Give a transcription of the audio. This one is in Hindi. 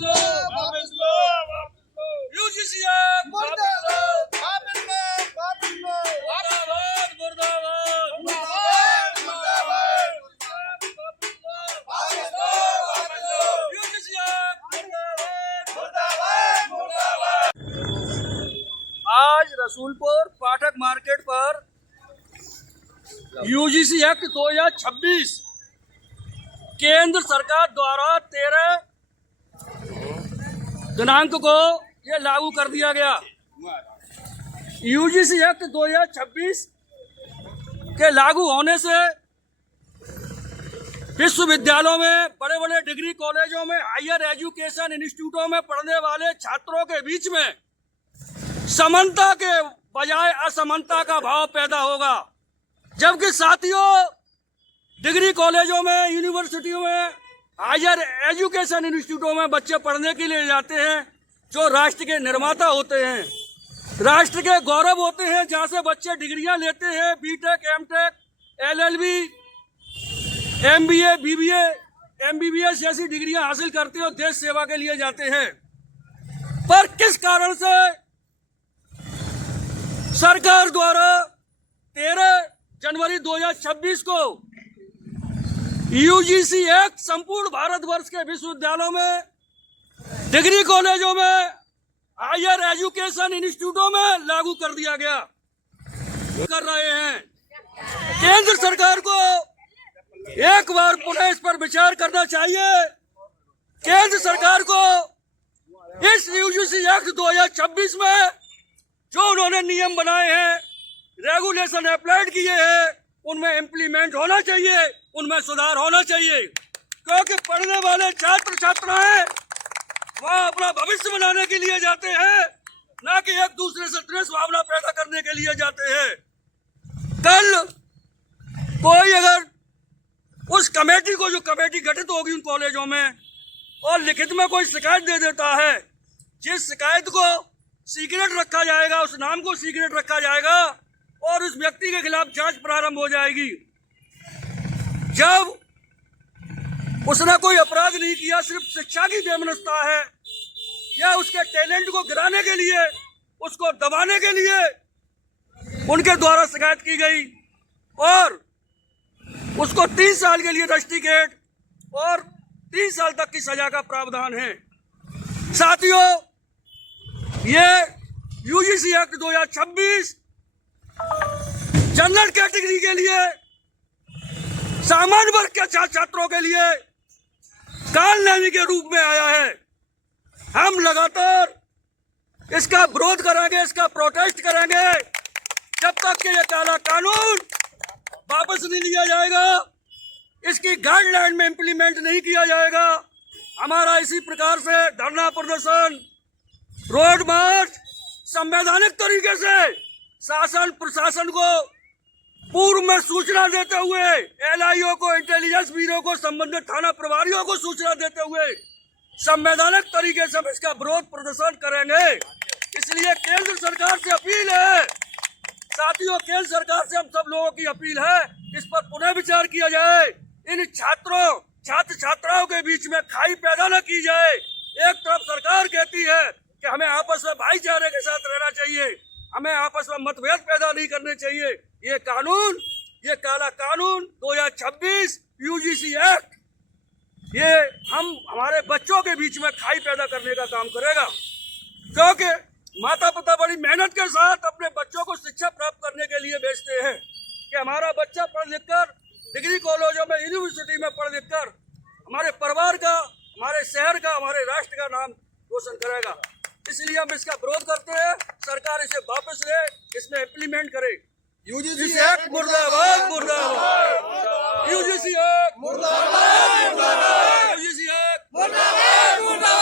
लो, वापस लो, यूजीसी एक्ट वापस लो, मुर्दाबाद, मुर्दाबाद, यूजीसी एक्ट मुर्दाबाद। आज रसूलपुर पाठक मार्केट पर यूजीसी एक्ट 2026 केंद्र सरकार द्वारा 13 दिनांक को ये लागू कर दिया गया। यूजीसी एक्ट 2026 के लागू होने से विश्वविद्यालयों में, बड़े बड़े डिग्री कॉलेजों में, हायर एजुकेशन इंस्टीट्यूटों में पढ़ने वाले छात्रों के बीच में समानता के बजाय असमानता का भाव पैदा होगा। जबकि साथियों, डिग्री कॉलेजों में, यूनिवर्सिटियों में, हायर एजुकेशन इंस्टीट्यूटों में बच्चे पढ़ने के लिए जाते हैं जो राष्ट्र के निर्माता होते हैं, राष्ट्र के गौरव होते हैं, जहां से बच्चे डिग्रियां लेते हैं, BTech, MTech, LLB, MBA, BBA, MBBS जैसी डिग्रियां हासिल करते हैं, देश सेवा के लिए जाते हैं। पर किस कारण से सरकार द्वारा 13 जनवरी 2026 को यूजीसी एक्ट संपूर्ण भारतवर्ष के विश्वविद्यालयों में, डिग्री कॉलेजों में, हायर एजुकेशन इंस्टीट्यूटों में लागू कर दिया गया कर रहे हैं? केंद्र सरकार को एक बार पुनः इस पर विचार करना चाहिए। केंद्र सरकार को इस यूजीसी एक्ट 2026 में जो उन्होंने नियम बनाए हैं, रेगुलेशन अप्लाइड किए हैं, उनमें इम्प्लीमेंट होना चाहिए, उनमें सुधार होना चाहिए। क्योंकि पढ़ने वाले छात्र छात्राएं वहाँ अपना भविष्य बनाने के लिए जाते हैं, ना कि एक दूसरे से द्वेष भावना पैदा करने के लिए जाते हैं। कल कोई अगर उस कमेटी को, जो कमेटी गठित होगी उन कॉलेजों में, और लिखित में कोई शिकायत दे देता है, जिस शिकायत को सीक्रेट रखा जाएगा, उस नाम को सीक्रेट रखा जाएगा और उस व्यक्ति के खिलाफ जांच प्रारंभ हो जाएगी। जब उसने कोई अपराध नहीं किया, सिर्फ शिक्षा की बेमनस्ता है या उसके टैलेंट को गिराने के लिए, उसको दबाने के लिए उनके द्वारा शिकायत की गई और उसको 3 साल के लिए रस्टिकेट और 3 साल तक की सजा का प्रावधान है। साथियों, ये यूजीसी एक्ट 2026 जनरल कैटेगरी के लिए, सामान्य वर्ग के छात्रों के लिए कालनामी के रूप में आया है। हम लगातार इसका विरोध करेंगे, इसका प्रोटेस्ट करेंगे जब तक कि ये काला कानून वापस नहीं लिया जाएगा, इसकी गाइडलाइन में इंप्लीमेंट नहीं किया जाएगा। हमारा इसी प्रकार से धरना प्रदर्शन, रोड मार्च संवैधानिक तरीके से शासन प्रशासन को पूर्व में सूचना देते हुए, एलआईओ को, इंटेलिजेंस ब्यूरो को, संबंधित थाना प्रभारियों को सूचना देते हुए संवैधानिक तरीके से हम इसका विरोध प्रदर्शन करेंगे। इसलिए केंद्र सरकार से अपील है, साथियों, केंद्र सरकार से हम सब लोगों की अपील है, इस पर पुनः विचार किया जाए। इन छात्र छात्राओं के बीच में खाई पैदा न की जाए। एक तरफ सरकार कहती है कि हमें आपस में भाईचारे के साथ रहना चाहिए, हमें आपस में मतभेद पैदा नहीं करने चाहिए। ये कानून, ये काला कानून 2026 यूजीसी एक्ट, ये हमारे बच्चों के बीच में खाई पैदा करने का काम करेगा। क्योंकि माता पिता बड़ी मेहनत के साथ अपने बच्चों को शिक्षा प्राप्त करने के लिए भेजते हैं कि हमारा बच्चा पढ़ लिख कर डिग्री कॉलेजों में, यूनिवर्सिटी में पढ़ लिख कर हमारे परिवार का, हमारे शहर का, हमारे राष्ट्र का नाम रोशन करेगा। इसलिए हम इसका विरोध करते हैं। सरकार इसे वापस ले, इसमें इम्प्लीमेंट करे। यूजीसी एक्ट मुर्दाबाद, मुर्दाबाद, यूजीसी एक्ट मुर्दाबाद, यूजीसी एक्ट मुर्दाबाद, मुर्दाबाद।